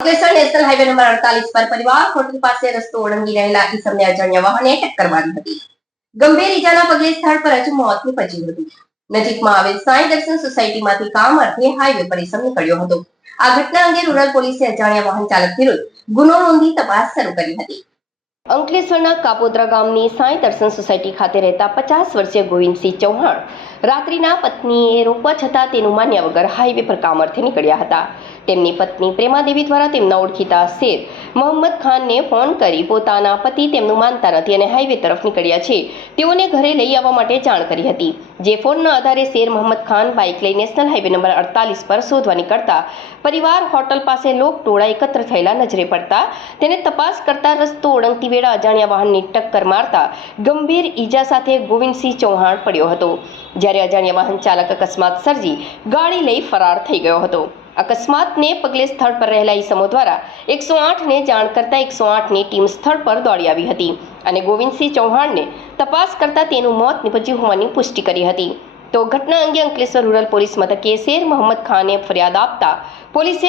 Ankleshwar national highway number 48 પર પરિવાર hotel પાસે રસ્તો ઓળંગી રહેલા ઈસમને અજાણ્યા વાહને ટક્કર મારી હતી. ગંભીર ઈજાના પગલે સ્થળ પર જ મોત નીપજ્યું હતું. નજીકમાં આવેલ સાંઈ દર્શન સોસાયટીમાંથી કામ અર્થે હાઈવે પર ઈસમ નીકળ્યો હતો. આ ઘટના અંગે રૂરલ પોલીસે અજાણ્યા વાહન ચાલક વિરુદ્ધ ગુનો નોંધી તપાસ શરૂ કરી હતી. અંકલેશ્વરના કાપોદ્રા ગામની સાંઈ દર્શન સોસાયટી ખાતે રહેતા 50 વર્ષીય ગોવિંદસિંહ ચૌહાણ રાત્રિના પત્નીએ રોકવા છતાં તેનું માન્યા વગર હાઈવે પર કામ અર્થે નીકળ્યા હતા. તેમની પત્ની પ્રેમાદેવી દ્વારા તેમના ઓળખીતા શેર મોહમ્મદ ખાનને ફોન કરી પોતાના પતિ તેમનું માનતા નથી અને હાઈવે તરફ નીકળ્યા છે તેઓને ઘરે લઈ આવવા માટે જાણ કરી હતી. જે ફોનના આધારે શેર મોહમ્મદ ખાન બાઇક લઈ નેશનલ હાઈવે નંબર 48 પર શોધવા નીકળતા પરિવાર હોટલ પાસે લોકટોળા એકત્ર થયેલા નજરે પડતા તેને તપાસ કરતા રસ્તો ઓળંગતી વેળા અજાણ્યા વાહનની ટક્કર મારતા ગંભીર ઈજા સાથે ગોવિંદસિંહ ચૌહાણ પડ્યો હતો. જ્યારે અજાણ્યા વાહન ચાલક અકસ્માત સર્જી ગાડી લઈ ફરાર થઈ ગયો હતો. અકસ્માતને પગલે સ્થળ પર રહેલા ઈસમો દ્વારા 108ને જાણ કરતા 108ની ટીમ સ્થળ પર દોડી આવી હતી અને ગોવિંદસિંહ ચૌહાણને તપાસ કરતા તેનું મોત નીપજ્યું હોવાની પુષ્ટિ કરી હતી. તો ઘટના અંગે અંકલેશ્વર રૂરલ પોલીસ મથકે શેર મોહમ્મદ ખાને ફરિયાદ આપતા પોલીસે